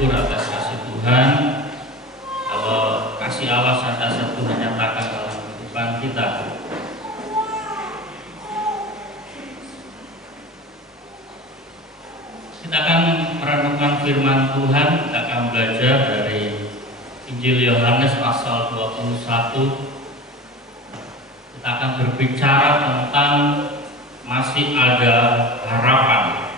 bersyukur atas kasih Tuhan. Kalau kasih Allah senantiasa Tuhan nyatakan dalam kehidupan kita. Kita akan merenungkan firman Tuhan. Kita akan belajar dari Injil Yohanes pasal 21. Kita akan berbicara tentang masih ada harapan.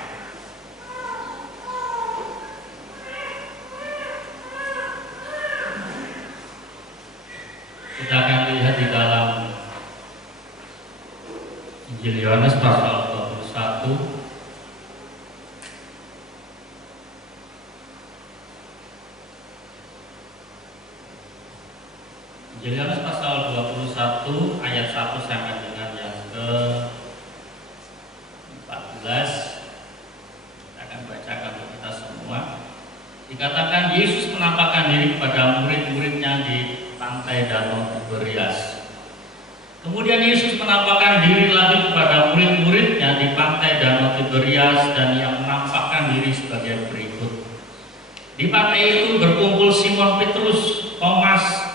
Kita akan lihat di dalam Injil Yohanes pasal 21. Injil Yohanes pasal 21 ayat 1 sampai dengan yang ke-14. Kita akan bacakan untuk kita semua. Dikatakan Yesus menampakkan diri kepada murid-muridnya di pantai Danau Tiberias. Kemudian Yesus menampakkan diri lagi kepada murid-muridnya di pantai Danau Tiberias, dan yang menampakkan diri sebagai berikut. Di pantai itu berkumpul Simon Petrus, Thomas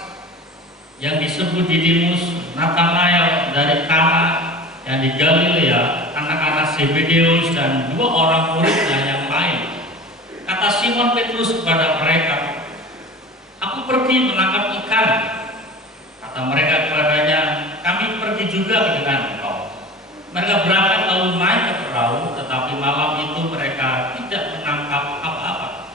yang disebut Didimus, Nathanael dari Kana yang di Galilea, anak-anak Zebedeus, dan dua orang muridnya yang lain. Kata Simon Petrus kepada mereka, "Aku pergi menangkap ikan." Kata mereka kepadanya, "Kami pergi juga dengan engkau." Mereka berangkat lalu naik ke perahu, tetapi malam itu mereka tidak menangkap apa-apa.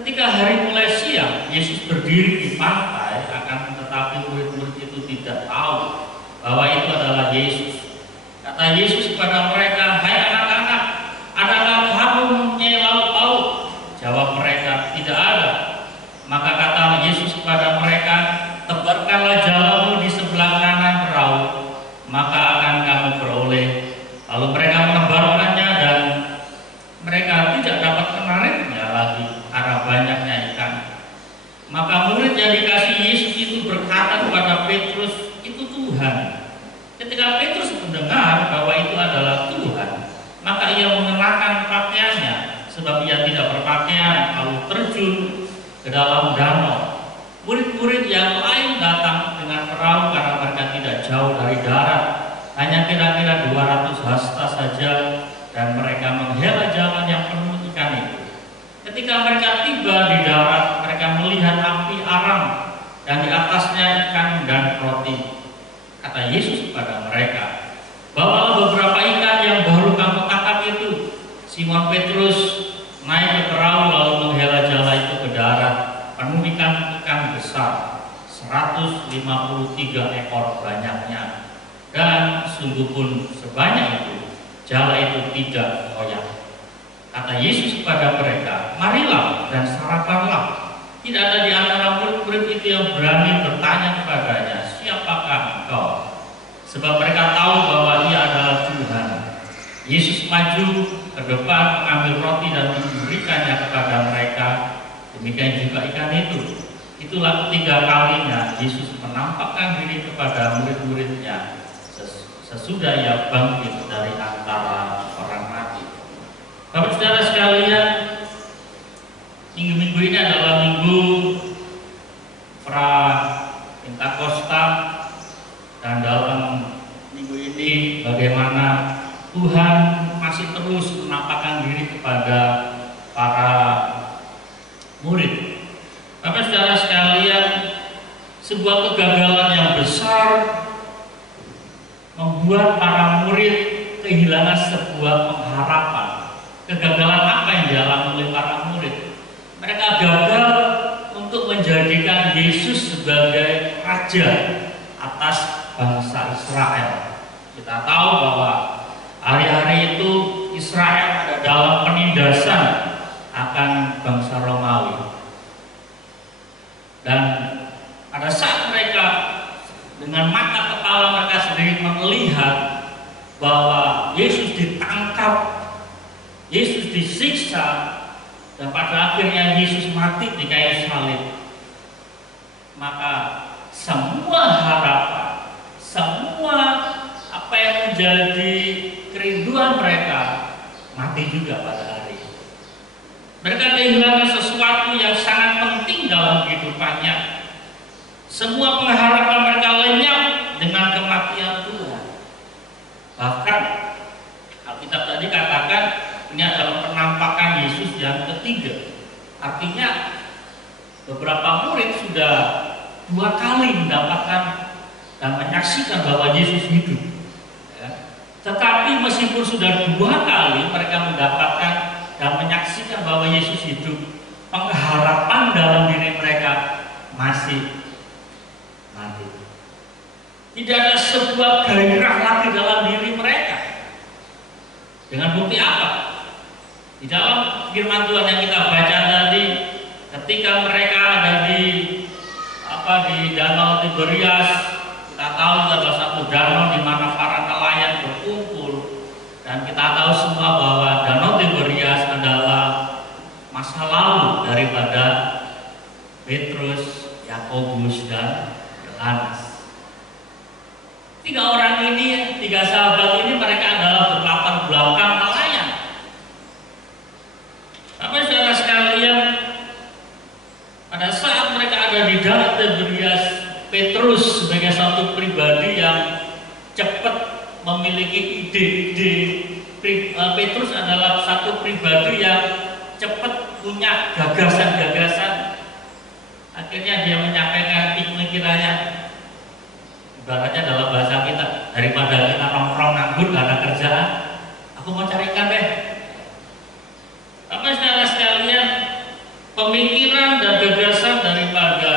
Ketika hari mulai siang, Yesus berdiri di pantai, akan tetapi murid-murid itu tidak tahu bahwa itu adalah Yesus. Kata Yesus kepada mereka, "Hai anak-anak, adakah kamu mempunyai lauk pauk?" Jawab mereka, "Tidak ada." Maka kata Yesus kepada mereka, "Tebarkanlah jalamu di sebelah kanan perahu, maka akan kamu beroleh." Lalu mereka menebarkannya, dan mereka tidak dapat menariknya lagi karena banyaknya ikan. Maka murid yang dikasihi Yesus itu berkata kepada Petrus, "Itu Tuhan." Ketika Petrus mendengar bahwa itu adalah Tuhan, maka ia mengenakan pakaiannya, sebab ia tidak berpakaian, lalu terjun ke dalam danau. Murid-murid yang lain datang dengan perahu karena mereka tidak jauh dari darat, hanya kira-kira 200 hasta saja, dan mereka menghela jalan yang penuh ikan itu. Ketika mereka tiba di darat, mereka melihat api arang dan di atasnya ikan dan roti. Kata Yesus kepada mereka, "Bawalah beberapa ikan yang baru kamu tangkap itu." Simon Petrus naik ke perahu lalu menghela jala itu ke darat, penuh ikan besar, 153 ekor banyaknya. Dan sungguh pun sebanyak itu, jala itu tidak koyak. Kata Yesus kepada mereka, "Marilah dan sarapanlah." Tidak ada di antara murid-murid itu yang berani bertanya kepadanya, "Siapakah engkau?" Sebab mereka tahu bahwa ia adalah Tuhan. Yesus maju ke depan, mengambil roti dan memberikannya kepada mereka. Demikian juga ikan itu. Itulah ketiga kalinya Yesus menampakkan diri kepada murid-muridnya sesudah ia bangkit dari antara orang mati. Bapak saudara sekalian, minggu-minggu ini adalah minggu pra Pentakosta, dan dalam minggu ini bagaimana Tuhan masih terus menampakkan diri kepada para murid. Bapak saudara sekalian, sebuah kegagalan yang besar membuat para murid kehilangan sebuah pengharapan. Kegagalan apa yang dialami oleh para murid? Mereka gagal untuk menjadikan Yesus sebagai raja atas bangsa Israel. Kita tahu bahwa hari-hari itu Israel ada dalam penindasan akan bangsa Romawi. Dan pada saat mereka dengan mata kepala mereka sendiri melihat bahwa Yesus ditangkap, Yesus disiksa, dan pada akhirnya Yesus mati di kayu salib, maka semua harapan, semua apa yang menjadi kerinduan mereka mati juga pada hari. Mereka kehilangan sesuatu sesuatu yang sangat penting dalam kehidupannya. Semua pengharapan mereka lenyap dengan kematian Tuhan. Bahkan Alkitab tadi katakan ini adalah penampakan Yesus yang ketiga. Artinya beberapa murid sudah 2 kali mendapatkan dan menyaksikan bahwa Yesus hidup. Ya. Tetapi meskipun sudah 2 kali mereka mendapatkan dan menyaksikan bahwa Yesus hidup, pengharapan dalam diri mereka masih mati. Tidak ada sebuah gairah lagi dalam diri mereka. Dengan bukti apa? Di dalam firman Tuhan yang kita baca tadi, ketika mereka ada di Danau Tiberias, kita tahu itu adalah satu danau di mana para nelayan berkumpul, dan kita tahu semua bahwa Danau Tiberias adalah masa lalu daripada Petrus, Yakobus, dan Yohanes. 3 orang ini, 3 sahabat ini, mereka adalah berlatar belakang nelayan. Tapi saudara sekalian, pada saat mereka ada di Danau Tiberias, Petrus sebagai satu pribadi yang cepat memiliki ide-ide. Petrus adalah satu pribadi yang cepat punya gagasan-gagasan. Akhirnya dia menyampaikan pemikirannya. Ibaratnya dalam bahasa kita, daripada kita nongkrong nganggur karena kerjaan, aku mau cari ikan deh. Tapi saudara sekalian, pemikiran dan gagasan daripada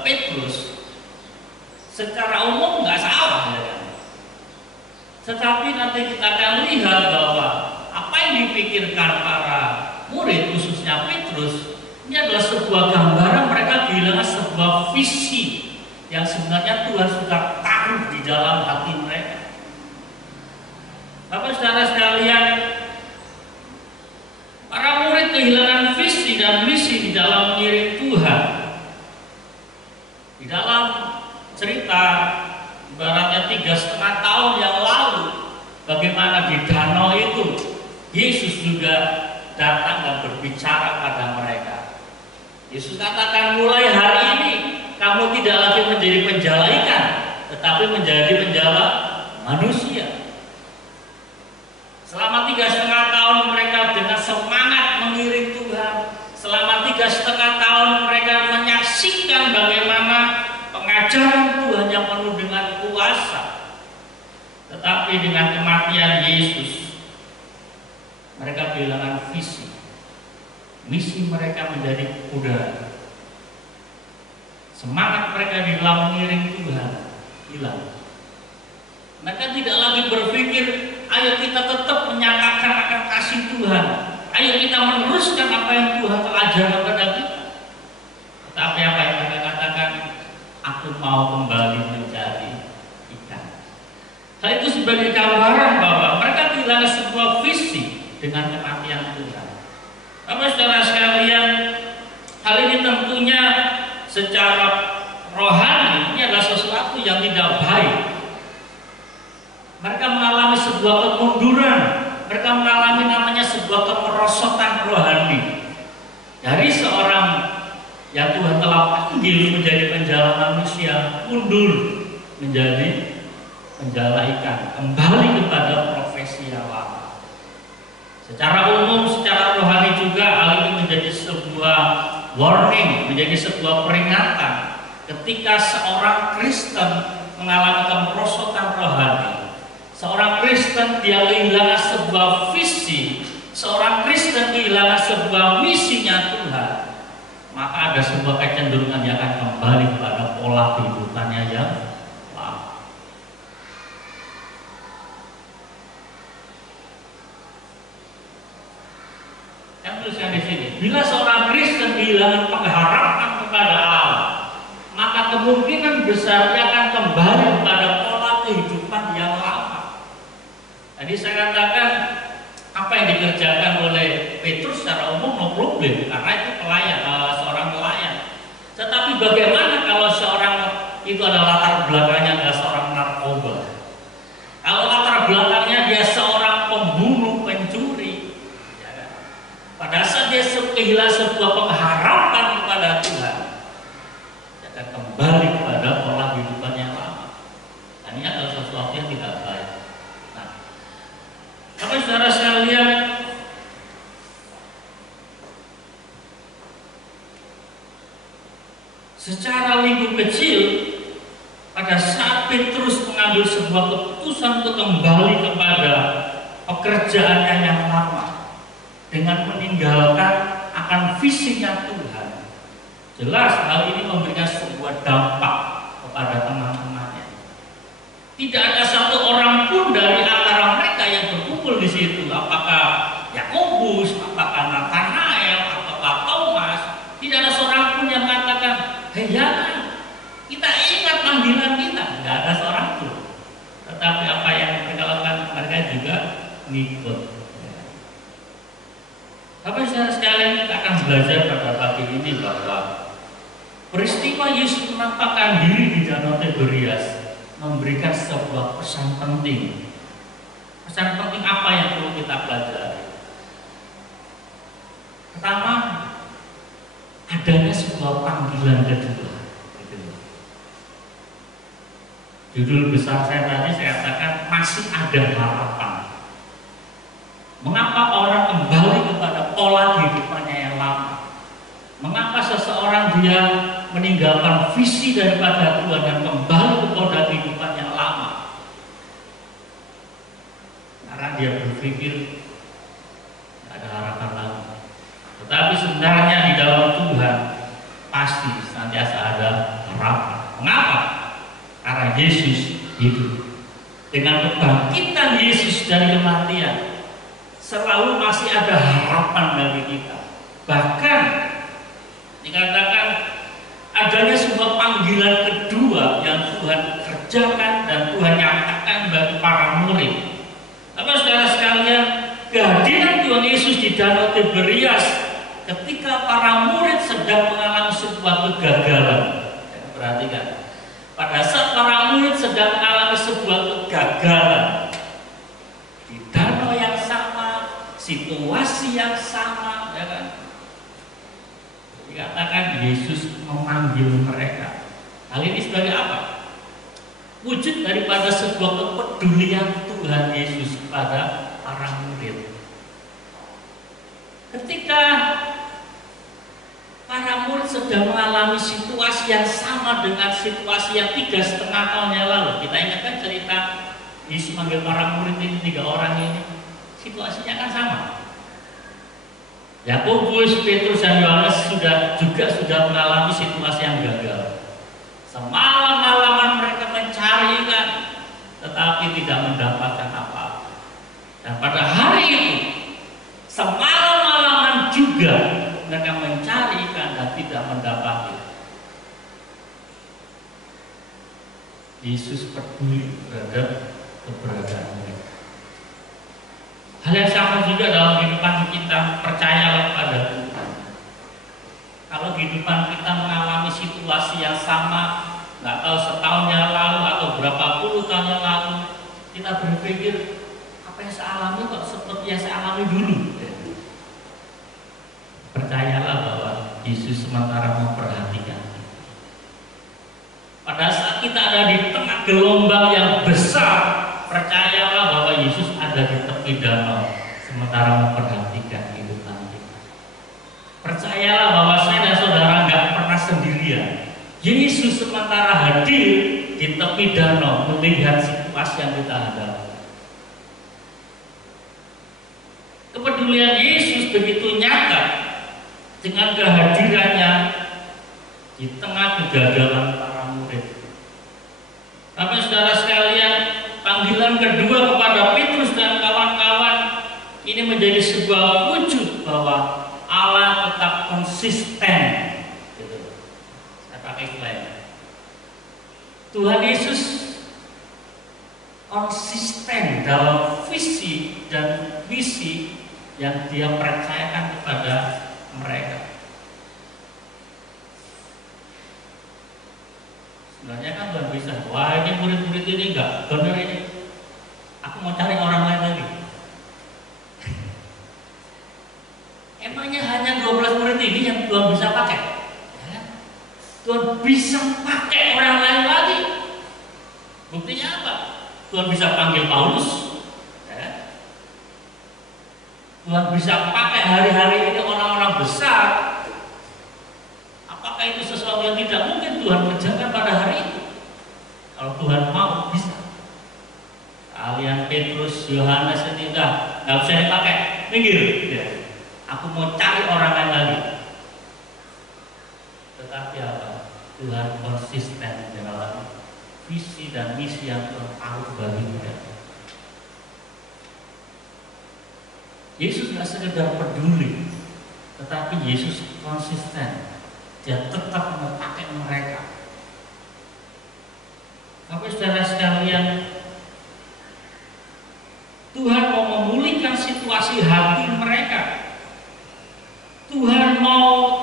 Petrus secara umum nggak salah, ya. Tetapi nanti kita akan lihat bahwa apa yang dipikirkan para murid, khususnya Petrus, ini adalah sebuah gambaran mereka kehilangan sebuah visi yang sebenarnya Tuhan sudah taruh di dalam hati mereka. Bapak saudara sekalian, para murid kehilangan visi dan misi di dalam mengiring Tuhan. Di dalam cerita ibaratnya 3,5 tahun yang lalu, bagaimana di danau itu Yesus juga datang dan berbicara pada mereka. Yesus katakan, mulai hari ini kamu tidak lagi menjadi penjala ikan, tetapi menjadi penjala manusia. Selama 3,5 tahun mereka dengan semangat mengiring Tuhan. Selama 3,5 tahun mereka menyaksikan bagaimana pengajaran Tuhan yang penuh dengan kuasa. Tetapi dengan kematian Yesus, mereka kehilangan visi. Misi mereka menjadi pudar. Semangat mereka di dalam mengiring Tuhan hilang. Mereka tidak lagi berpikir, ayo kita tetap menyatakan akan kasih Tuhan, ayo kita meneruskan apa yang Tuhan telah ajarkan kepada kita. Tetapi apa yang mereka katakan, aku mau kembali menjadi ikan. Hal itu sebagai gambaran bahwa mereka kehilangan sebuah visi dengan kematian Tuhan. Bapak saudara sekalian, hal ini tentunya secara rohani ini adalah sesuatu yang tidak baik. Mereka mengalami sebuah kemunduran, mereka mengalami namanya sebuah kemerosotan rohani. Dari seorang yang Tuhan telah panggil menjadi penjala manusia, mundur menjadi penjala ikan, kembali kepada profesi yang lama. Secara umum, secara rohani juga hal ini menjadi sebuah warning, menjadi sebuah peringatan ketika seorang Kristen mengalami kemerosotan rohani. Seorang Kristen dia kehilangan sebuah visi, seorang Kristen kehilangan sebuah misinya Tuhan, maka ada sebuah kecenderungan yang akan kembali kepada pola kehidupannya yang lama. Yang tuliskan di sini, bila seorang Kristen kehilangan pengharapan kepada Allah, maka kemungkinan besar dia akan kembali kepada pola kehidupan yang lama. Tadi saya katakan apa yang dikerjakan oleh Petrus secara umum no problem, karena itu pelayan, seorang nelayan. Tetapi bagaimana kalau seorang itu adalah latar belakangnya adalah seorang narkoba? Kalau latar belakangnya dia seorang pembunuh, pencuri, ya kan? Pada saat dia kehilangan sebuah pengharapan kepada Tuhan, dia akan kembali kepada pola kehidupan yang lama. Dan ini adalah sesuatu yang tidak baik. Nah, Bapak saudara sekalian, secara lingkup kecil, pada saat Petrus mengambil sebuah keputusan untuk kembali kepada pekerjaannya yang lama dengan meninggalkan akan visinya Tuhan, jelas hal ini memberikan sebuah dampak kepada teman-temannya. Tidak ada satu orang pun dari antara mereka yang berkumpul di situ, apakah Yakobus, apakah Nathanael, apakah Thomas, tidak ada seorang pun yang mengatakan, "Hei, jangan, kita ingat panggilan kita." Tidak ada seorang pun. Tetapi apa yang mereka lakukan, mereka juga ngikut. Bapak saudara sekalian, kita akan belajar pada pagi ini bahwa peristiwa Yesus menampakkan diri di Danau Tiberias memberikan sebuah pesan penting. Pesan penting apa yang perlu kita pelajari? Pertama, adanya sebuah panggilan kedua. Judul besar saya tadi saya katakan masih ada harapan. Mengapa orang kembali kepada pola kehidupannya yang lama? Mengapa seseorang dia meninggalkan visi daripada Tuhan dan kembali ke pola kehidupan yang lama? Karena dia berpikir tidak ada harapan lagi. Tetapi sebenarnya di dalam Tuhan pasti senantiasa ada harapan. Mengapa? Karena Yesus hidup. Dengan kebangkitan Yesus dari kematian, selalu masih ada harapan bagi kita. Bahkan dikatakan adanya sebuah panggilan kedua yang Tuhan kerjakan dan Tuhan nyatakan bagi para murid. Bapak saudara sekalian, kehadiran Tuhan Yesus di Danau Tiberias ketika para murid sedang mengalami sebuah kegagalan. Perhatikan, pada saat para murid sedang mengalami sebuah kegagalan di danau yang sama, situasi yang sama, ya kan? Dikatakan Yesus memanggil mereka. Hal ini sebagai apa? Wujud daripada sebuah kepedulian Tuhan Yesus kepada para murid. Ketika para murid sedang mengalami situasi yang sama dengan situasi yang 3,5 tahun yang lalu. Kita ingatkan cerita Yesus manggil para murid ini, 3 orang ini. Situasinya kan sama. Yakobus, Petrus, dan Yohanes juga sudah mengalami situasi yang gagal. Semalam-malaman mereka mencari ikan, tetapi tidak mendapatkan apa-apa. Dan pada hari itu, semalam-malaman juga mereka mencari ikan dan tidak mendapati. Yesus peduli terhadap keberadaan mereka. Hal yang sama juga dalam kehidupan kita, percayalah pada Tuhan. Kalau kehidupan kita mengalami situasi yang sama, nggak tahu setahun yang lalu atau berapa puluh tahun yang lalu, kita berpikir apa yang saya alami kok seperti yang saya alami dulu. Percayalah bahwa Yesus sementara memperhatikan. Pada saat kita ada di tengah gelombang yang besar, percayalah bahwa Yesus ada di tepi danau sementara memperhatikan kehidupan kita. Percayalah bahwa saya dan saudara nggak pernah sendirian. Yesus sementara hadir di tepi danau melihat situasi yang kita hadapi. Kepedulian Yesus begitu nyata dengan kehadirannya di tengah kegagalan para murid. Bapak saudara sekalian, panggilan kedua kepada Petrus dan kawan-kawan ini menjadi sebuah wujud bahwa Allah tetap konsisten. Saya pakai slide. Tuhan Yesus konsisten dalam visi dan misi yang Dia percayakan kepada mereka. Sebenarnya kan Tuhan bisa, wah ini murid-murid ini enggak benar ini, aku mau cari orang lain lagi. Emangnya hanya 12 murid ini yang Tuhan bisa pakai? Ya. Tuhan bisa pakai orang lain lagi. Buktinya apa? Tuhan bisa panggil Paulus. Ya. Tuhan bisa pakai hari-hari ini orang-orang besar. Apakah itu sesuatu yang tidak mungkin Tuhan kerjakan pada hari itu? Kalau Tuhan mau, bisa. Kalian Petrus, Yohanes, nggak usah dipakai, minggir. Ya. Aku mau cari orang lain lagi. Tetapi apa? Tuhan konsisten dalam visi dan misi yang Tuhan taruh bagi mereka. Yesus nggak sekedar peduli, tetapi Yesus konsisten. Dia tetap memakai mereka. Tapi saudara sekalian, Tuhan mau memulihkan situasi hati mereka. Tuhan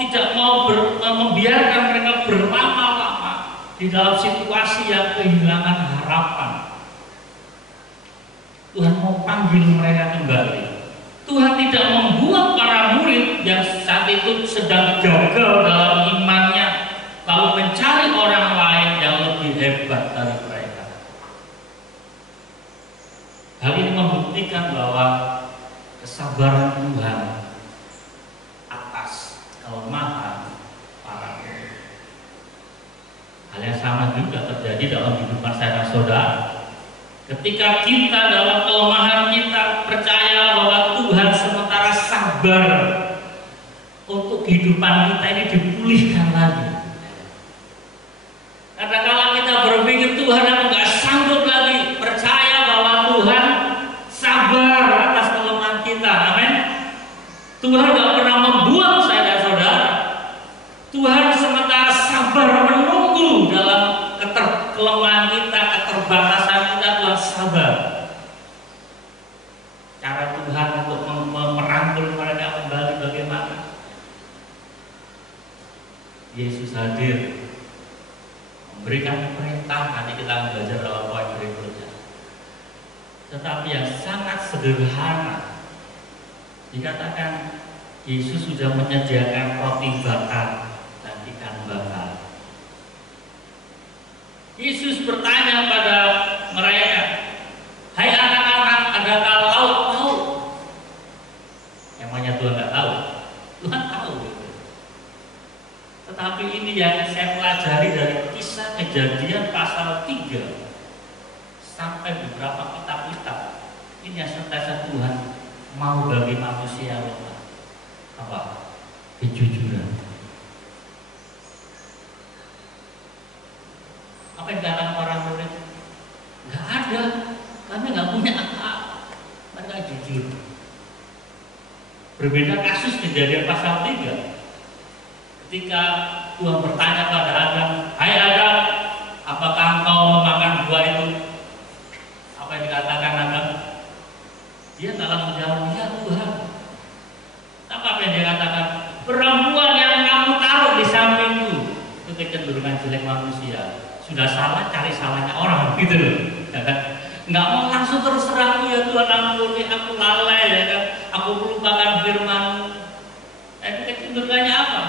tidak mau membiarkan mereka berlama-lama di dalam situasi yang kehilangan harapan. Tuhan mau panggil mereka kembali. Tuhan tidak membuang para murid yang saat itu sedang gagal dalam imannya, lalu mencari orang lain yang lebih hebat dari mereka. Hal ini membuktikan bahwa kesabaran Tuhan atas kelemahan para murid. Hal yang sama juga terjadi dalam kehidupan saya dan saudara. Ketika kita dalam kelemahan kita percaya bahwa Tuhan sementara sabar untuk kehidupan kita ini dipulihkan lagi. Kadang-kadang kita berpikir Tuhan aku nggak sanggup lagi, percaya bahwa Tuhan sabar atas kelemahan kita. Amin. Tuhan nggak pernah membuang saya dan saudara. Tuhan sementara sabar menunggu dalam kelemahan kita, keterbatasan kita. Tuhan sabar. Cara Tuhan untuk merangkul mereka kembali bagaimana? Yesus hadir, memberikan perintah. Nanti kita belajar dalam poin berikutnya. Tetapi yang sangat sederhana, dikatakan Yesus sudah menyediakan roti bakar dan ikan bakar. Yesus bertanya pada mereka, hai anak-anak, adakah lauk pauk? Emangnya Tuhan nggak tahu? Tuhan tahu. Tetapi ini yang saya pelajari dari kisah Kejadian pasal 3 sampai beberapa kitab-kitab. Ini yang senantiasa Tuhan mau bagi manusia apa? Kejujuran. Apa yang dikatakan para murid? Nggak ada, kami nggak punya apa-apa. Mereka jujur. Berbeda kasus Kejadian pasal 3. Ketika Tuhan bertanya pada Adam, hai Adam, apakah engkau memakan buah itu? Apa yang dikatakan Adam? Dia nggak langsung jawab, ya Tuhan. Apa yang dia katakan? Perempuan yang kamu taruh di sampingku. Itu kecenderungan jelek manusia. Sudah salah, cari salahnya orang, gitu loh. Ya kan? Nggak mau langsung terus terang, ya Tuhan ampuni, aku lalai, ya kan? Aku melupakan firman. Itu kecenderungannya apa?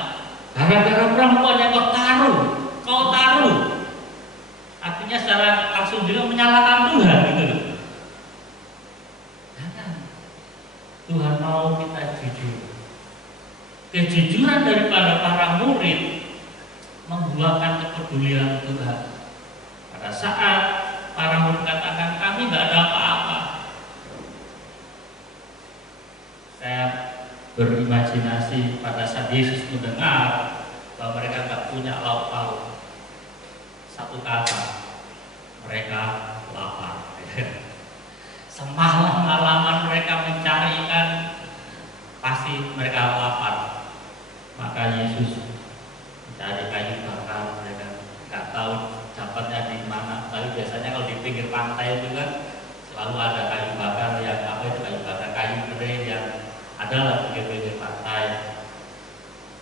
Gara-gara perempuan yang kau taruh. Artinya secara langsung juga menyalahkan Tuhan, gitu loh. Jangan. Tuhan mau kita jujur. Kejujuran daripada para murid membuahkan kepedulian Tuhan. Pada saat para murid katakan kami nggak ada apa-apa, saya berimajinasi pada saat Yesus mendengar bahwa mereka nggak punya lauk pauk. Satu kata, mereka lapar. Semalaman mereka mencari ikan, pasti mereka lapar. Maka Yesus mencari kayu bakar, mereka nggak tahu dapatnya di mana. Tapi biasanya kalau di pinggir pantai itu kan selalu ada kayu bakar yang apa itu kayu bakar, kayu kering yang adalah pinggir-pinggir pantai.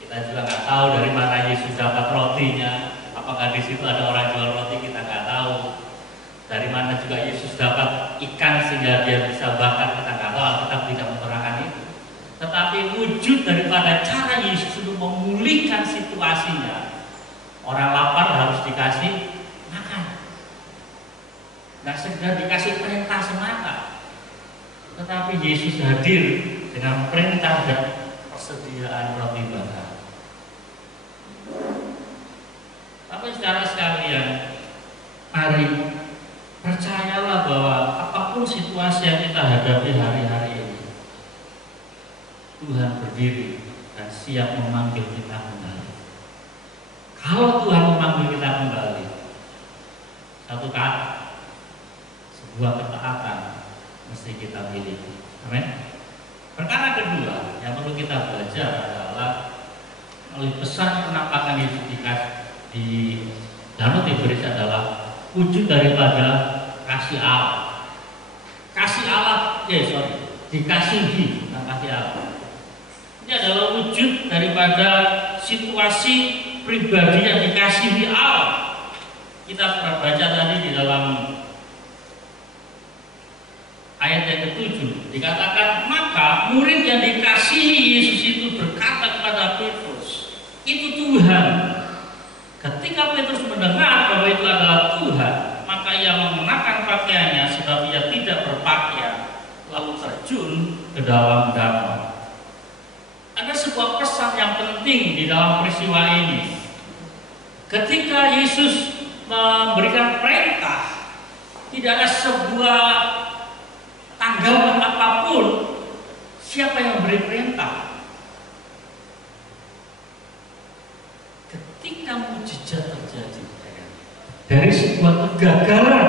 Kita juga nggak tahu dari mana Yesus dapat rotinya. Apakah di situ ada orang jual roti, kita nggak tahu. Dari mana juga Yesus dapat ikan sehingga dia bisa bakar, kita nggak tahu. Alkitab tidak menerangkan itu. Tetapi Tetapi wujud daripada cara Yesus untuk memulihkan situasinya, orang lapar harus dikasih makan. Nggak sekedar dikasih perintah semata, tetapi Yesus hadir dengan perintah dan persediaan roti bakar. Tapi saudara sekalian, mari percayalah bahwa apapun situasi yang kita hadapi hari-hari ini, Tuhan berdiri dan siap memanggil kita kembali. Kalau Tuhan memanggil kita kembali, satu kata, sebuah ketaatan mesti kita miliki. Amin. Perkara kedua yang perlu kita belajar adalah melalui pesan penampakan Yesus di Danau Tiberias adalah wujud daripada kasih Allah. Kasih Allah, dikasihi, bukan kasih Allah. Ini adalah wujud daripada situasi pribadi yang dikasihi Allah. Kita pernah baca tadi di dalam ayat yang ke-7 dikatakan, maka murid yang dikasihi Yesus itu berkata kepada Petrus, itu Tuhan. Ketika Petrus mendengar bahwa itu adalah Tuhan, maka ia mengenakan pakaiannya sebab ia tidak berpakaian, lalu terjun ke dalam danau. Ada sebuah pesan yang penting di dalam peristiwa ini. Ketika Yesus memberikan perintah, tidak ada sebuah tanggapan apapun. Siapa yang memberi perintah? Ketika mujizat terjadi, dari sebuah kegagalan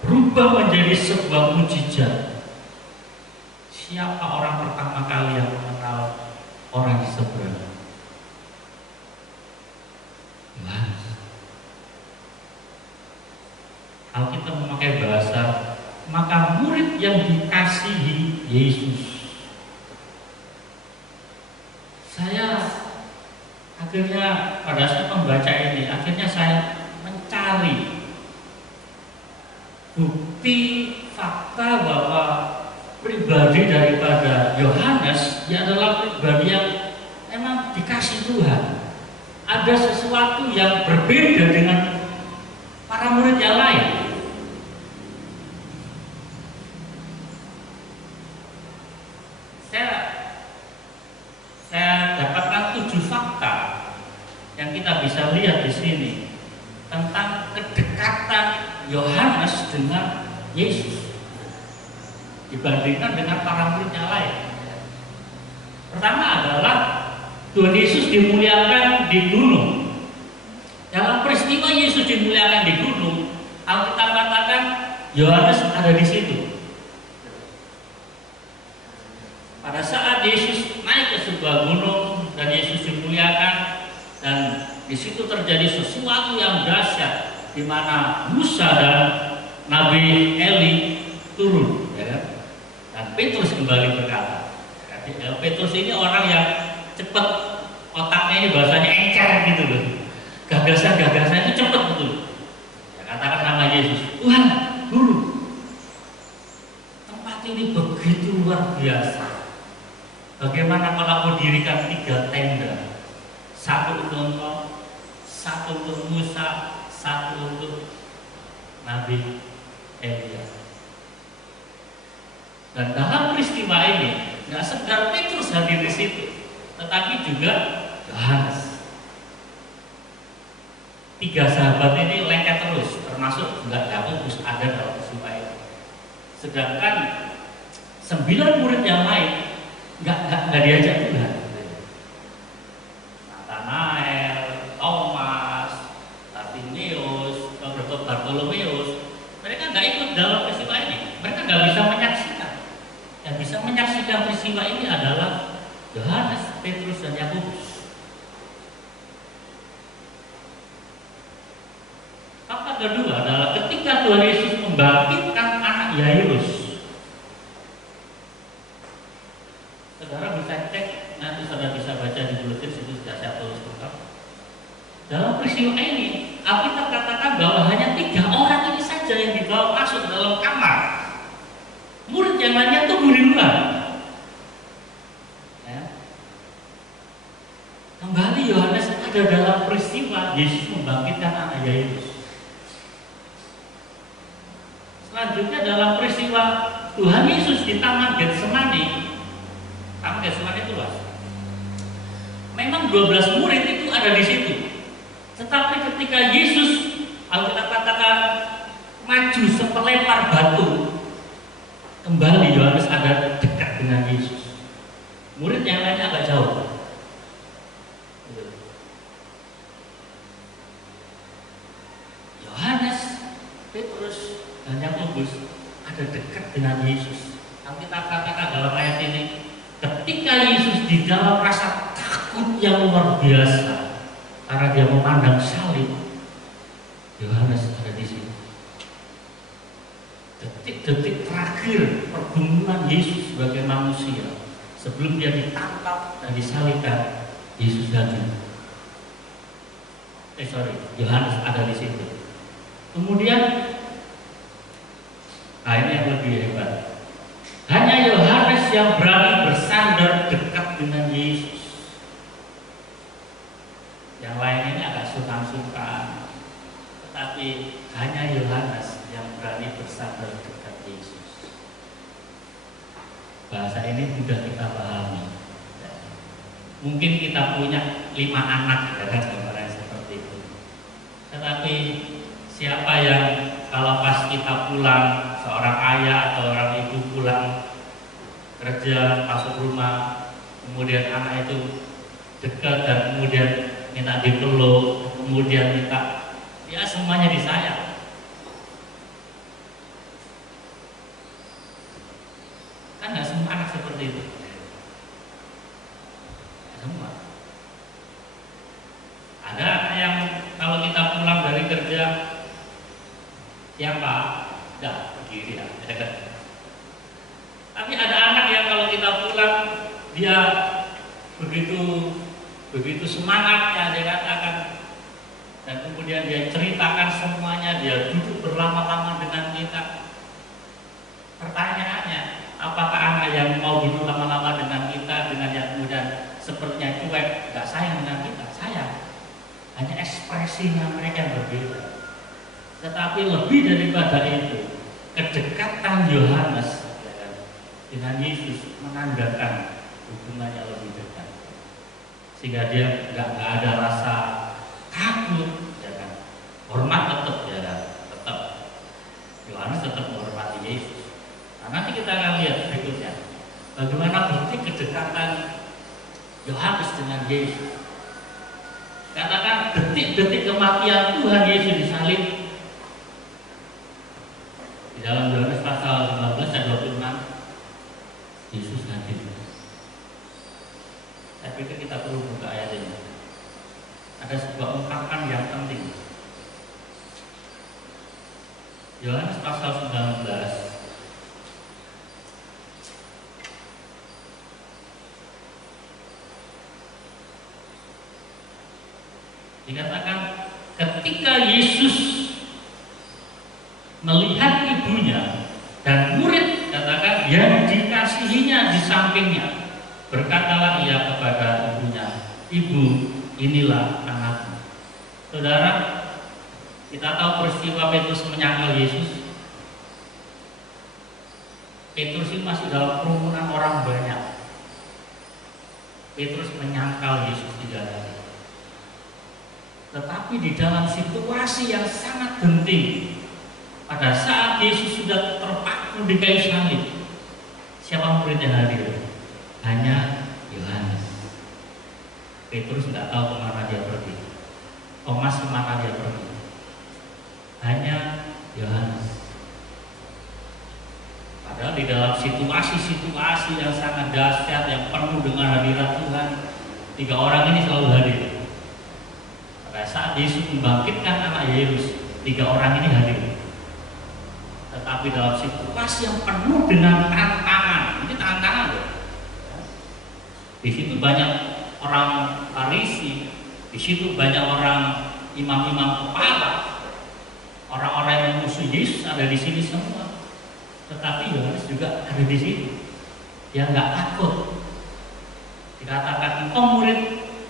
berubah menjadi sebuah mujizat. Siapa orang pertama kali yang mengenal orang di seberang? Yohanes. Kalau kita memakai bahasa, maka murid yang dikasihi Yesus. Saya akhirnya pada saat membaca ini, akhirnya saya mencari bukti fakta bahwa pribadi daripada Yohanes dia adalah pribadi yang memang dikasih Tuhan. Ada sesuatu yang berbeda dengan para murid yang lain. Saya dapatkan 7 fakta yang kita bisa lihat di sini tentang kedekatan Yohanes dengan Yesus dibandingkan dengan para murid yang lain. Pertama adalah Tuhan Yesus dimuliakan di gunung. Dalam peristiwa Yesus dimuliakan di gunung, Alkitab katakan Yohanes ada di situ. Pada saat Yesus naik ke sebuah gunung dan Yesus dimuliakan, dan di situ terjadi sesuatu yang dahsyat, di mana Musa dan Nabi Eli turun, ya kan? Dan Petrus kembali berkata. Petrus ini orang yang cepat, otaknya ini bahasanya encer gitu loh. Gagasan-gagasan itu cepat betul. Ya, katakan nama Yesus, Tuhan, Guru, tempat ini begitu luar biasa. Bagaimana kalau aku dirikan 3 tenda, 1 untuk engkau, 1 untuk Musa, 1 untuk Nabi Elia. Dan dalam peristiwa ini, nggak sekedar Petrus hadir di situ, tetapi juga Yohanes. 3 sahabat ini lengket terus, termasuk juga Yakobus ada dalam peristiwa ini. Sedangkan 9 murid yang lain nggak diajak Tuhan. Nathanael, Thomas, Bartimeus, Bartolomeus, mereka nggak ikut dalam peristiwa ini. Mereka nggak bisa menyaksikan. Yang bisa menyaksikan peristiwa ini adalah Yohanes, Petrus, dan Yakobus. Fakta kedua adalah ketika Tuhan Yesus membangkitkan anak Yairus. Saudara bisa cek, nanti saudara bisa baca di buletin, itu sudah saya tulis lengkap. Dalam peristiwa ini, Alkitab katakan bahwa hanya 3 orang ini saja yang dibawa masuk dalam kamar. Murid yang lainnya tunggu di luar. Ya. Kembali Yohanes ada dalam peristiwa Yesus membangkitkan anak Yairus. Selanjutnya dalam peristiwa Tuhan Yesus di Taman Getsemani. Taman Getsemani itu luas. Memang 12 murid itu ada di situ. Tetapi ketika Yesus, Alkitab katakan, maju sepelempar batu, kembali Yohanes ada dekat dengan Yesus. Murid yang lainnya agak jauh. Yohanes, Petrus, dan Yakobus ada dekat dengan Yesus. Alkitab katakan dalam ayat ini, ketika Yesus di dalam rasa takut yang luar biasa karena dia memandang salib, Yohanes ada di sini. Detik-detik terakhir pergumulan Yesus sebagai manusia sebelum dia ditangkap dan disalibkan, Yesus hadir. Yohanes ada di situ. Kemudian, nah ini yang lebih hebat. Hanya Yohanes yang berani bersandar dekat dengan Yesus. Yang lain ini agak sungkan-sungkan, tetapi hanya Yohanes yang berani bersandar dekat Yesus. Bahasa ini mudah kita pahami. Mungkin kita punya 5 anak, ya kan, gambaran seperti itu. Tetapi siapa yang kalau pas kita pulang, seorang ayah atau orang ibu pulang kerja, masuk rumah, kemudian anak itu dekat dan kemudian minta dipeluk, kemudian minta, ya semuanya disayang. Kan nggak semua anak seperti itu. Nggak semua. Ada anak yang kalau kita pulang dari kerja, siang Pak, udah pergi dia. Tapi ada anak yang kalau kita pulang, dia begitu semangatnya, dia katakan, dan kemudian dia ceritakan semuanya, dia duduk berlama-lama dengan kita. Pertanyaannya, apakah anak yang mau duduk lama-lama dengan kita, dengan yang kemudian sepertinya cuek, gak sayang dengan kita? Sayang. Hanya ekspresinya mereka yang berbeda. Tetapi lebih daripada itu, kedekatan Yohanes dengan Yesus menandakan hubungannya lebih dekat, sehingga dia nggak ada rasa takut, ya kan? Hormat tetap, ya kan? Tetap Yohanes tetap menghormati Yesus. Nah, nanti kita akan lihat berikutnya bagaimana bukti kedekatan Yohanes dengan Yesus. Katakan detik-detik kematian Tuhan Yesus disalib, di dalam Yohanes pasal 15 ayat 26, Yesus hadir. Saya pikir kita perlu buka ayat ini. Ada sebuah ungkapan yang penting. Yohanes pasal 19 dikatakan ketika Yesus melihat ibunya dan murid, katakan, yang dikasihinya di sampingnya, berkatalah ia kepada ibunya, "Ibu, inilah anakmu." Saudara, kita tahu peristiwa Petrus menyangkal Yesus. Petrus itu masih dalam kerumunan orang banyak. Petrus menyangkal Yesus 3 kali. Tetapi di dalam situasi yang sangat genting, pada saat Yesus sudah terpaku di kayu salib, siapa murid yang hadir? Hanya Yohanes. Petrus nggak tahu kemana dia pergi. Thomas kemana dia pergi. Hanya Yohanes. Padahal di dalam situasi-situasi yang sangat dahsyat, yang penuh dengan hadirat Tuhan, 3 orang ini selalu hadir. Pada saat Yesus membangkitkan anak Yairus, 3 orang ini hadir. Tetapi dalam situasi yang penuh dengan tantangan, ini tantangan loh. Di situ banyak orang Farisi, di situ banyak orang imam-imam kepala, orang-orang yang musuh Yesus ada di sini semua. Tetapi Yohanes juga ada di sini. Dia nggak takut. Dikatakan, engkau murid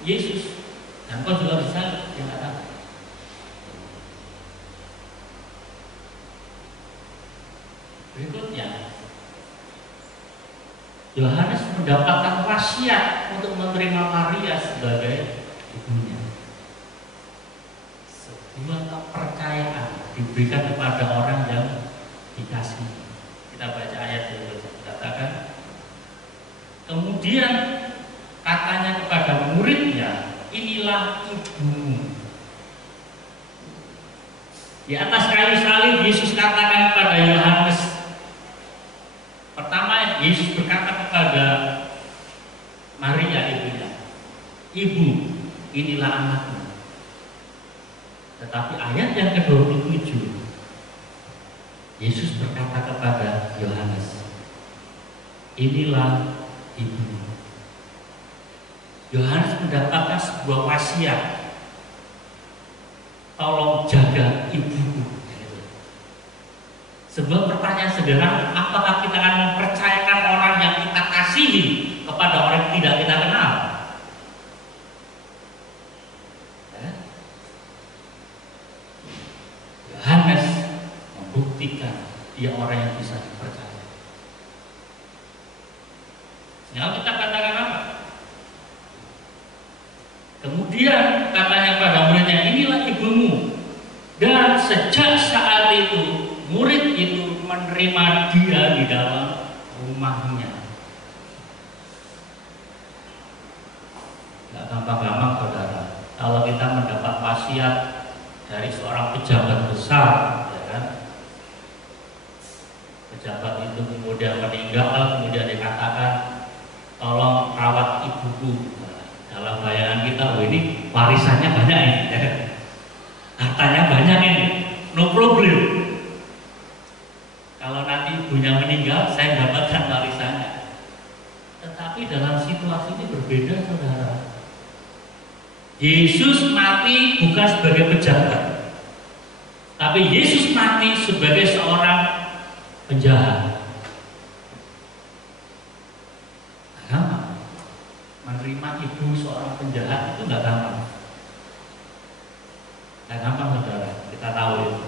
Yesus, dan kau juga harus salib. Dia nggak tahu. Berikutnya, Yohanes mendapatkan wasiat untuk menerima Maria sebagai ibunya. Sebuah kepercayaan diberikan kepada orang yang dikasihi. Kita baca ayat itu, katakan, kemudian katanya kepada muridnya, inilah ibumu. Di atas kayu salib Yesus katakan kepada Yohanes, pertama Yesus berkata kepada Maria ibunya, ibu, inilah anakmu. Tetapi ayat yang ke-27, Yesus berkata kepada Yohanes, inilah ibumu. Yohanes mendapatkan sebuah wasiat, tolong jaga ibuku. Sebuah pertanyaan sederhana, apakah kita akan mempercayakan orang yang kita kasihi kepada orang yang tidak kita kenal? Yohanes membuktikan dia orang yang bisa dipercaya. Sehingga kita katakan apa? Kemudian katanya pada muridnya, inilah ibumu. Dan sejak saat itu murid itu menerima dia di dalam rumahnya. Gak gampang-gampang saudara. Kalau kita mendapat wasiat dari seorang pejabat besar, ya kan? Pejabat itu kemudian meninggal, kemudian dikatakan, tolong rawat ibuku. Dalam bayangan kita, oh ini warisannya banyak ini, ya. Hartanya banyak ini, no problem. Kalau nanti ibunya meninggal, saya dapatkan warisannya. Tetapi dalam situasi ini berbeda, saudara. Yesus mati bukan sebagai pejabat, tapi Yesus mati sebagai seorang penjahat. Gampang. Menerima ibu seorang penjahat itu nggak gampang. Nggak gampang, saudara. Kita tahu itu.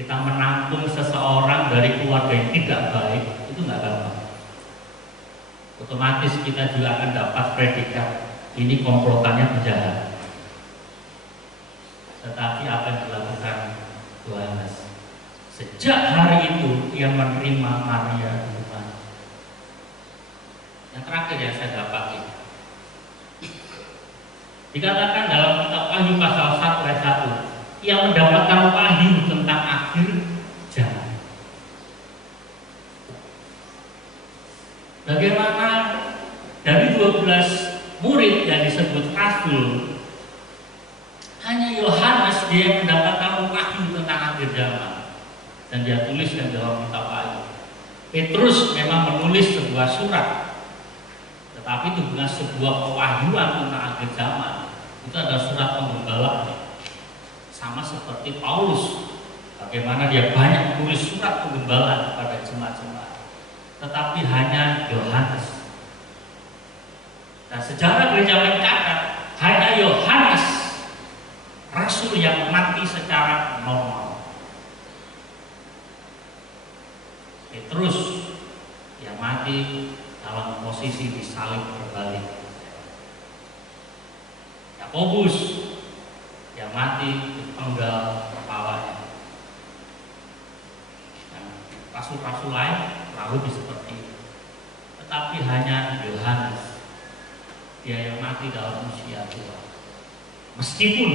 Kita menampung seseorang dari keluarga yang tidak baik itu nggak gampang. Otomatis kita juga akan dapat predikat ini komplotannya penjahat. Tetapi apa yang dilakukan Yohanes? Sejak hari itu ia menerima Maria di rumah. Yang terakhir yang saya dapati, dikatakan dalam kitab Wahyu pasal 1 ayat 1, ia mendapatkan wahyu tentang akhir zaman. Bagaimana dari 12 murid yang disebut rasul, hanya Yohanes dia yang mendapatkan wahyu tentang akhir zaman, dan dia tuliskan dalam kitab Wahyu. Petrus memang menulis sebuah surat, tetapi itu bukan sebuah pewahyuan tentang akhir zaman. Itu adalah surat penggembalaan. Sama seperti Paulus, bagaimana dia banyak menulis surat penggembalaan kepada jemaat-jemaat, tetapi hanya Yohanes. Dan sejarah gereja mencatat hanya Yohanes rasul yang mati secara normal. Petrus yang mati dalam posisi disalib berbalik. Yakobus yang mati dipenggal kepalanya. Dan rasul-rasul lain kurang lebih seperti itu. Tetapi hanya Yohanes, dia yang mati dalam usia tua. Meskipun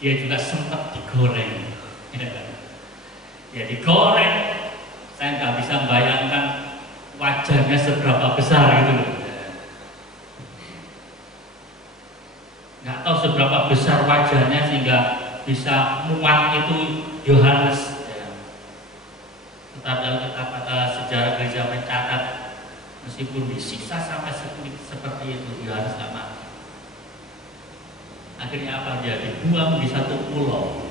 dia juga sempat digoreng. Ya digoreng, saya nggak bisa membayangkan wajahnya seberapa besar gitu loh. Nggak tahu seberapa besar wajahnya sehingga bisa muat itu Yohanes. Tetapi kita pada sejarah gereja mencatat, meskipun disiksa sampai seperti itu, Yohanes nggak mati. Akhirnya apa? Dia dibuang di satu pulau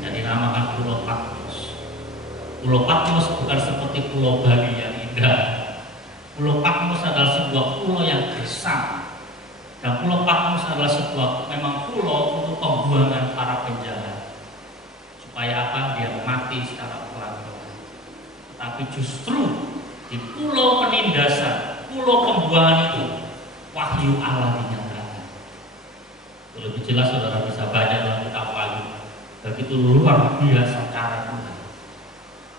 yang dinamakan Pulau Patmos. Pulau Patmos bukan seperti Pulau Bali yang indah, Pulau Patmos adalah sebuah pulau yang gersang, dan Pulau Patmos adalah sebuah memang pulau untuk pembuangan para penjahat, supaya apa? Dia mati secara pelan-pelan. Tapi justru di pulau penindasan, pulau pembuangan itu, wahyu Allah dinyatakan. Lebih jelas saudara bisa baca dalam kitab Wahyu. Begitu luar biasa cara Tuhan.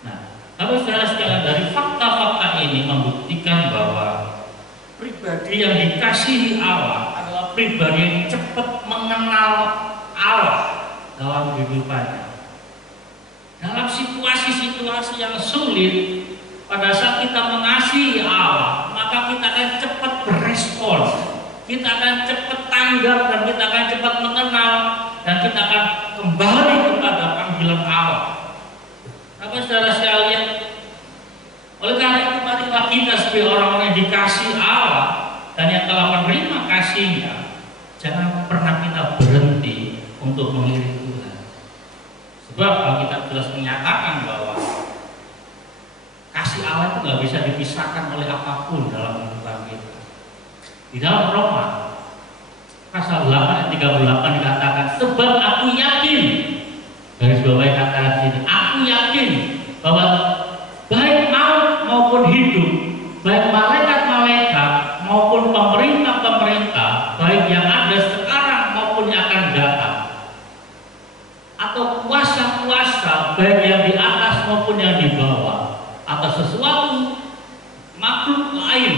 Nah, tapi saudara sekalian, dari fakta-fakta ini membuktikan bahwa pribadi yang dikasihi Allah adalah pribadi yang cepat mengenal Allah dalam kehidupannya. Dalam situasi-situasi yang sulit, pada saat kita mengasihi Allah, maka kita akan cepat berespon, kita akan cepat tanggap, dan kita akan cepat mengenal, dan kita akan kembali kepada panggilan Allah. Apa saudara sekalian? Oleh karena itu, marilah kita sebagai orang-orang yang dikasihi Allah dan yang telah menerima kasih-Nya, jangan pernah kita berhenti untuk mengiring Tuhan. Sebab Alkitab jelas menyatakan bahwa kasih Allah itu nggak bisa dipisahkan oleh apapun dalam kehidupan kita. Di dalam Roma pasal 8 ayat 38 dikatakan, sebab aku yakin, garis bawahi kata ini, aku yakin bahwa baik maut maupun hidup, baik malaikat-malaikat maupun pemerintah-pemerintah, baik yang ada sekarang maupun yang akan datang, atau kuasa-kuasa baik yang di atas maupun yang di bawah, atau sesuatu makhluk lain,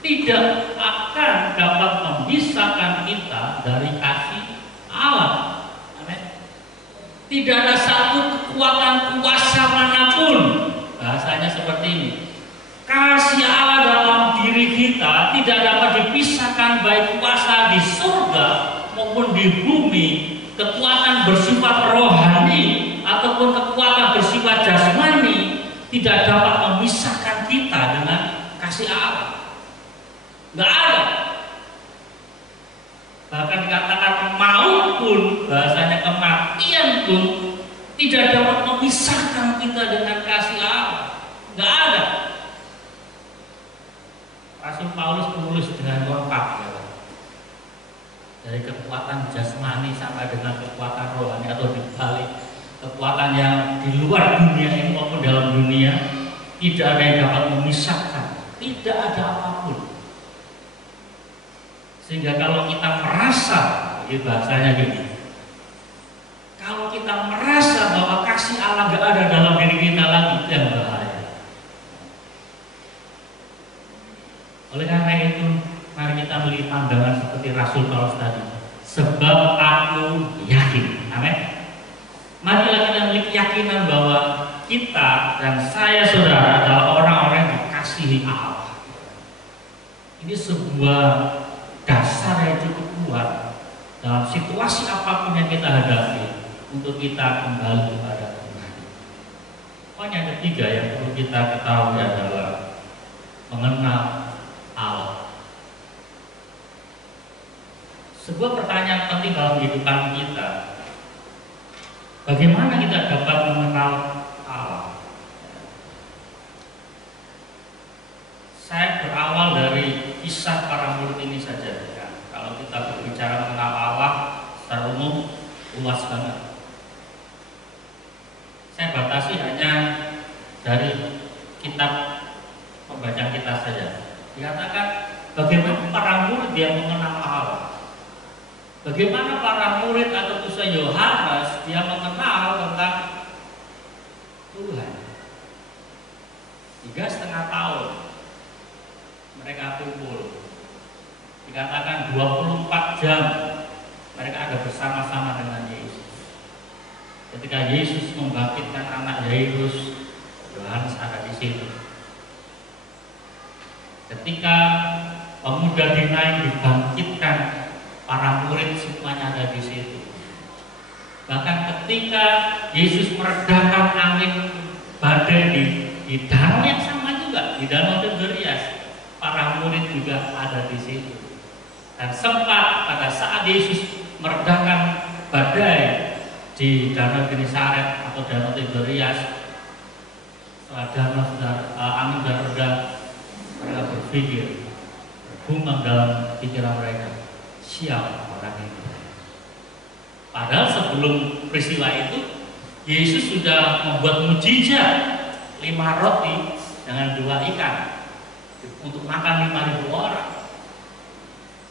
tidak akan dapat memisahkan kita dari kasih Allah. Amin. Tidak ada satu kekuatan kuasa manapun, bahasanya seperti ini, kasih Allah dalam diri kita tidak dapat dipisahkan, baik kuasa di surga maupun di bumi, kekuatan bersifat rohani ataupun kekuatan bersifat jasmani, tidak dapat memisahkan kita dengan kasih Allah. Nggak ada. Bahkan dikatakan maut pun, bahasanya kematian pun, tidak dapat memisahkan kita dengan kasih Allah. Nggak ada. Rasul Paulus menulis dengan lengkap, ya, dari kekuatan jasmani sampai dengan kekuatan rohani, atau dibalik kekuatan yang di luar dunia ini maupun dalam dunia, tidak ada yang dapat memisahkan, tidak ada apapun. Sehingga kalau kita merasa, bahasanya gini, kalau kita merasa bahwa kasih Allah gak ada dalam diri kita lagi, itu yang bahaya. Oleh karena itu, mari kita melihat pandangan seperti Rasul Paulus tadi, sebab aku yakin. Amin. Marilah kita memiliki keyakinan bahwa kita dan saya, saudara, adalah orang-orang yang dikasihi Allah. Ini sebuah dasar yang cukup kuat dalam situasi apapun yang kita hadapi untuk kita kembali kepada Tuhan. Poin yang ketiga yang perlu kita ketahui adalah mengenal Allah. Sebuah pertanyaan penting dalam kehidupan kita, bagaimana kita dapat mengenal Allah? Saya berawal dari kisah para murid ini saja. Ya. Kalau kita berbicara mengenal Allah secara umum, luas banget. Saya batasi hanya dari kitab pembacaan kita saja. Dikatakan bagaimana para murid dia mengenal Allah. Bagaimana para murid atau utusan Yohanes dia mengenal tentang Tuhan. 3,5 tahun mereka kumpul. Dikatakan 24 jam mereka ada bersama-sama dengan Yesus. Ketika Yesus membangkitkan anak Yairus, Yohanes ada di situ. Ketika pemuda di Nain dibangkitkan, para murid semuanya ada di situ. Bahkan ketika Yesus meredakan angin badai di danau yang sama juga, di Danau Tiberias, para murid juga ada di situ. Dan sempat pada saat Yesus meredakan badai di Danau Genesaret atau Danau Tiberias, setelah angin sudah reda, Mereka berpikir, bergumam dalam pikiran mereka, siapa orang ini? Padahal sebelum peristiwa itu, Yesus sudah membuat mujizat 5 roti dengan 2 ikan untuk makan 5.000 orang.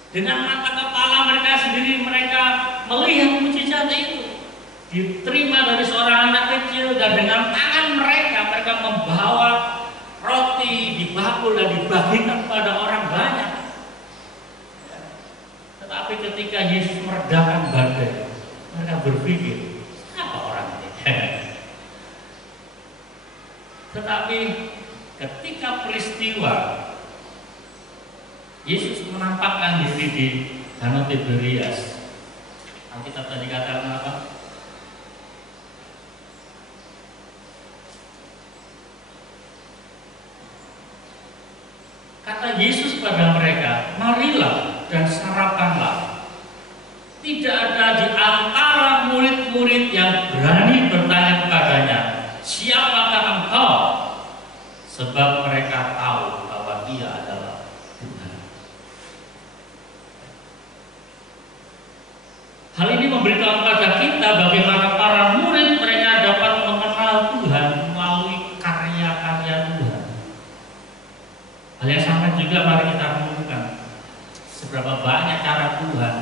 Dengan mata kepala mereka sendiri, mereka melihat mujizat itu diterima dari seorang anak kecil, dan dengan tangan mereka membawa roti di bakul dan dibagikan pada orang banyak. Tetapi ketika Yesus meredakan badai, mereka berpikir, siapa orang ini? Tetapi ketika peristiwa Yesus menampakkan diri di Danau Tiberias, Alkitab tadi katakan apa? Kata Yesus pada mereka, marilah dan sarapanlah. Tidak ada di antara murid-murid yang berani bertanya kepadanya, siapakah engkau? Sebab mereka tahu bahwa Dia adalah Tuhan. Hal ini memberitahu kepada kita bagaimana para murid mereka dapat mengenal Tuhan melalui karya-karya Tuhan. Hal yang sama juga mari kita renungkan, seberapa banyak cara Tuhan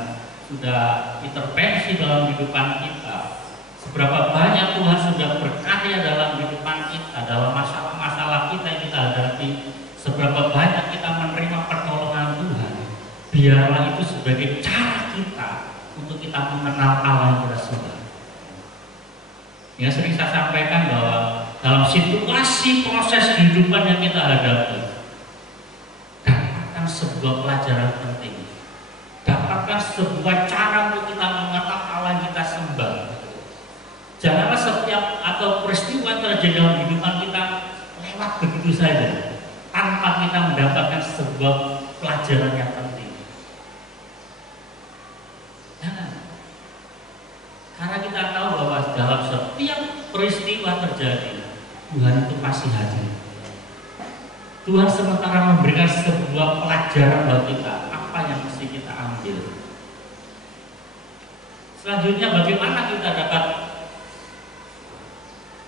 sudah intervensi dalam kehidupan kita, seberapa banyak Tuhan sudah berkarya dalam kehidupan kita, dalam masalah-masalah kita yang kita hadapi, seberapa banyak kita menerima pertolongan Tuhan. Biarlah itu sebagai cara kita untuk kita mengenal Allah yang kita sembah. Yang sering saya sampaikan bahwa dalam situasi proses kehidupan yang kita hadapi, dapatkan sebuah pelajaran penting, dapatkan sebuah cara untuk kita mengenal Allah yang kita sembah. Janganlah setiap atau peristiwa terjadi dalam kehidupan kita lewat begitu saja tanpa kita mendapatkan sebuah pelajaran yang penting. Jangan. Karena kita tahu bahwa dalam setiap peristiwa terjadi, Tuhan itu pasti hadir. Tuhan sementara memberikan sebuah pelajaran buat kita, apa yang mesti kita ambil. Selanjutnya, bagaimana kita dapat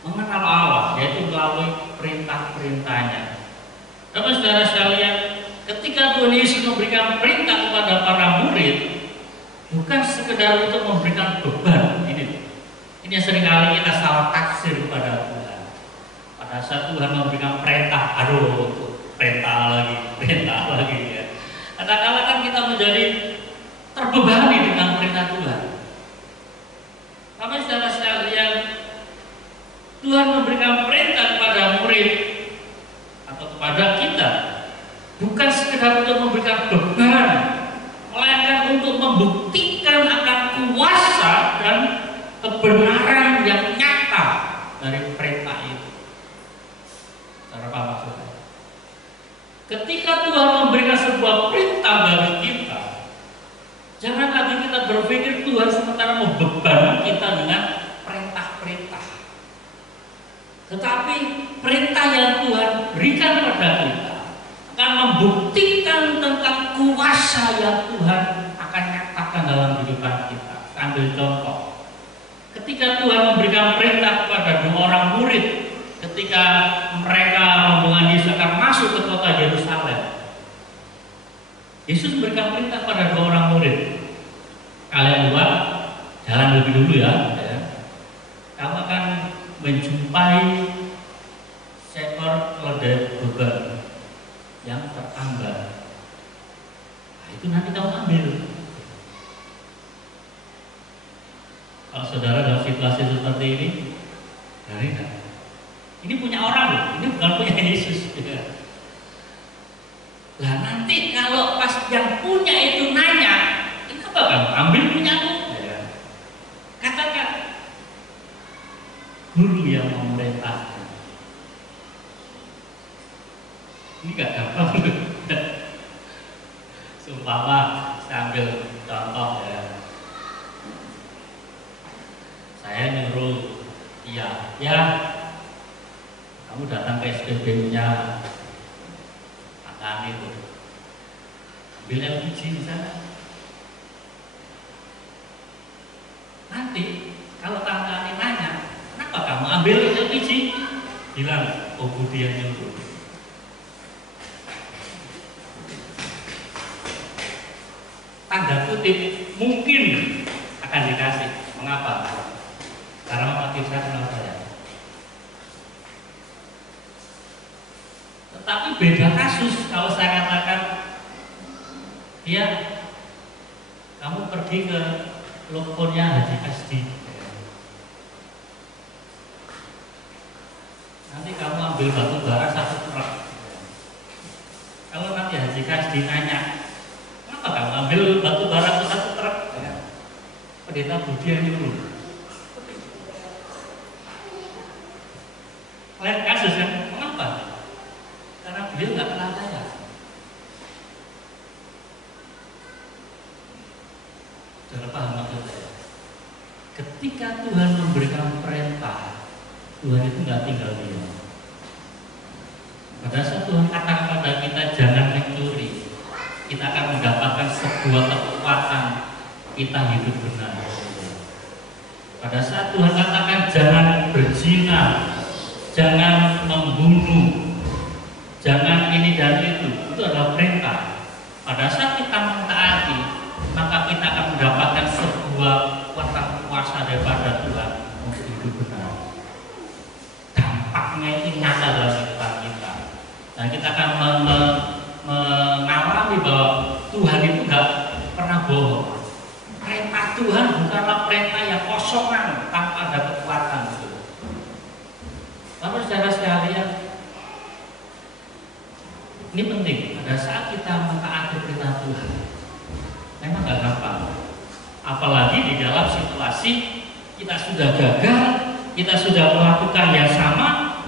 mengenal Allah, yaitu melalui perintah-perintahnya. Tapi saudara sekalian, ketika Tuhan Yesus memberikan perintah kepada para murid, bukan sekedar untuk memberikan beban. Ini yang seringkali kita salah tafsir kepada Tuhan. Pada saat Tuhan memberikan perintah, perintah lagi ya. Kadang-kadang kan kita menjadi terbebani dengan perintah Tuhan. Tapi saudara sekalian, Tuhan memberikan perintah kepada murid atau kepada kita bukan sekedar untuk memberikan beban, melainkan untuk membuktikan akan kuasa dan kebenaran yang nyata dari perintah itu. Cara apa maksudnya? Ketika Tuhan memberikan sebuah perintah bagi kita, jangan lagi kita berpikir Tuhan sementara membebani kita dengan perintah-perintah. Tetapi perintah yang Tuhan berikan kepada kita akan membuktikan tentang kuasa yang Tuhan akan nyatakan dalam kehidupan kita. Ambil contoh, ketika Tuhan memberikan perintah kepada 2 orang murid, ketika mereka rombongan Yesus akan masuk ke kota Yerusalem, Yesus memberikan perintah kepada 2 orang murid, kalian 2 jalan lebih dulu ya. Kamu akan menjumpai seekor keledai beber yang tertambat. Nah, itu nanti kamu ambil. Kalau saudara dalam situasi seperti ini, dari ini punya orang loh, ini bukan punya Yesus. Lah nanti kalau pas yang punya itu nanya, ini apa kamu ambil punyaku? Katakan, guru yang memerintahkan. Ini gak gampang. Sumpama saya ambil contoh ya. Saya nyuruh ya kamu datang ke SPBU-nya, akan tangkaan itu. Ambil LPG di sana. Nanti kalau tangkaan nanya, kenapa kamu ambil LPG? Bilang, oh Budi yang nyuruh. Tanda kutip mungkin akan dikasih. Mengapa? Karena Pak saya kenal saya. Tetapi beda kasus kalau saya katakan, ya kamu pergi ke lokonya Haji Kasdi. Nanti kamu ambil batu bara 1 truk. Kalau nanti Haji Kasdi nanya, kenapa kamu ambil batu bara 1 truk? Pendeta Budi yang nyuruh. Lain kasus kan? Mengapa? Karena beliau nggak kenal saya. Saudara paham maksud saya? Ketika Tuhan memberikan perintah, Tuhan itu nggak tinggal diam. Pada saat Tuhan katakan kepada kita jangan mencuri, kita akan mendapatkan sebuah kekuatan kita hidup benar. Pada saat Tuhan katakan jangan berzina, jangan membunuh, jangan ini dan itu adalah perintah. Pada saat kita mentaati, maka kita akan mendapatkan sebuah kuasa daripada Tuhan untuk hidup benar. Dampaknya itu nyata dalam kehidupan kita, dan kita akan mengalami bahwa Tuhan itu nggak pernah bohong. Perintah Tuhan bukanlah perintah yang kosongan tanpa ada kekuatan. Lalu saudara sekalian, ini penting. Pada saat kita mentaati perintah Tuhan, memang gak gampang. Apalagi di dalam situasi kita sudah gagal, kita sudah melakukan yang sama,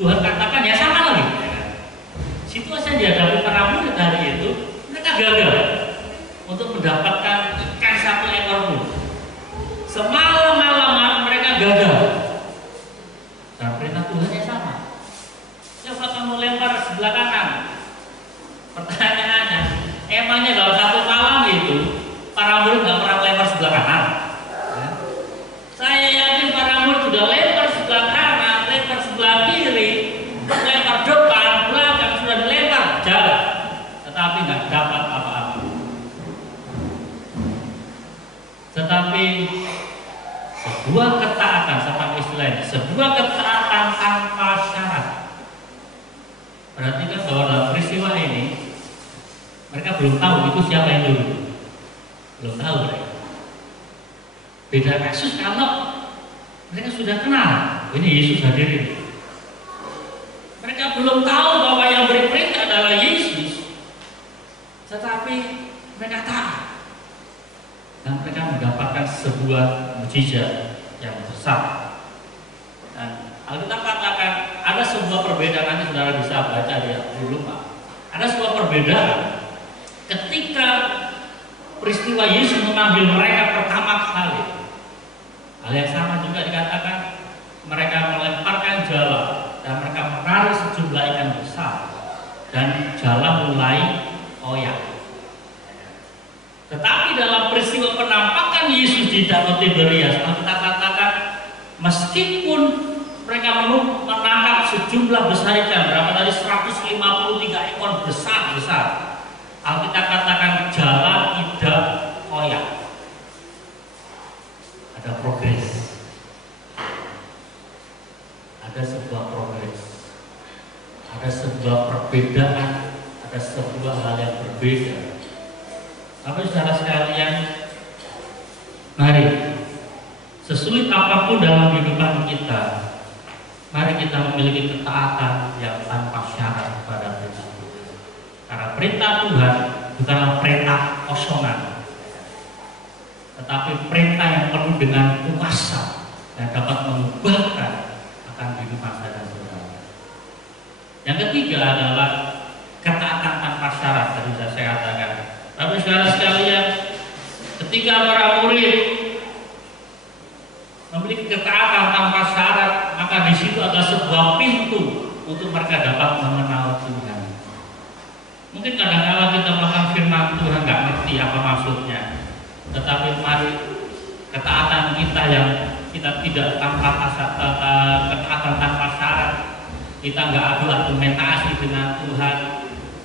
Tuhan katakan ya sama lagi. Situasi yang dihadapi para murid hari itu, mereka gagal untuk mendapatkan ikan 1 ekor pun. Semalam-malam mereka gagal. Dan perintah Tuhan yang sama. Coba kamu lempar sebelah kanan. Pertanyaannya, emangnya dalam 1 malam itu para murid nggak pernah lempar sebelah kanan? Ya. Saya yakin para murid sudah lempar sebelah kanan, lempar sebelah kiri, lempar depan, belakang, sudah dilempar jalan, tetapi nggak dapat apa-apa. Tetapi sebuah ketaatan, sama istilahnya, sebuah ketaatan tanpa syarat. Perhatikan bahwa dalam peristiwa ini mereka belum tahu itu siapa yang dulu, belum tahu mereka. Beda kasus kalau mereka sudah kenal, ini Yesus hadir ini. Mereka belum tahu bahwa yang beri perintah adalah Yesus, tetapi mereka tahu. Dan mereka mendapatkan sebuah mukjizat yang besar. Dan Alkitab katakan ada sebuah perbedaan, nanti saudara bisa baca di rumah. Ada sebuah perbedaan ketika peristiwa Yesus memanggil mereka pertama kali. Hal yang sama juga dikatakan mereka melemparkan jala dan mereka menarik sejumlah ikan besar dan jala mulai koyak. Tetapi dalam peristiwa penampakan Yesus di Danau Tiberias, kita katakan meskipun mereka menangkap sejumlah besar ikan, berapa tadi 153 ekor besar-besar, Alkitab katakan jala tidak koyak. Ada progres, ada sebuah progres, ada sebuah perbedaan, ada sebuah hal yang berbeda. Tapi saudara sekalian, mari sesulit apapun dalam kehidupan kita, mari kita memiliki ketaatan yang tanpa syarat pada perintah Tuhan. Karena perintah Tuhan bukanlah perintah kosongan, tetapi perintah yang penuh dengan kuasa yang dapat mengubahkan akan kehidupan saudara-saudara. Yang ketiga adalah ketaatan tanpa syarat, tadi saya katakan. Tapi saudara sekalian, ketika para murid memiliki ketaatan tanpa syarat, maka di situ ada sebuah pintu untuk mereka dapat mengenal Tuhan. Mungkin kadang-kala kita makan firman Tuhan nggak ngerti apa maksudnya, tetapi mari ketaatan kita yang kita tidak ketaatan tanpa syarat, kita nggak adu argumentasi dengan Tuhan,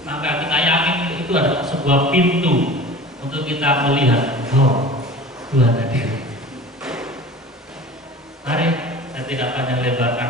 maka kita yakin itu adalah sebuah pintu untuk kita melihat, oh Tuhan hadir. Mari saya tidak panjang lebarkan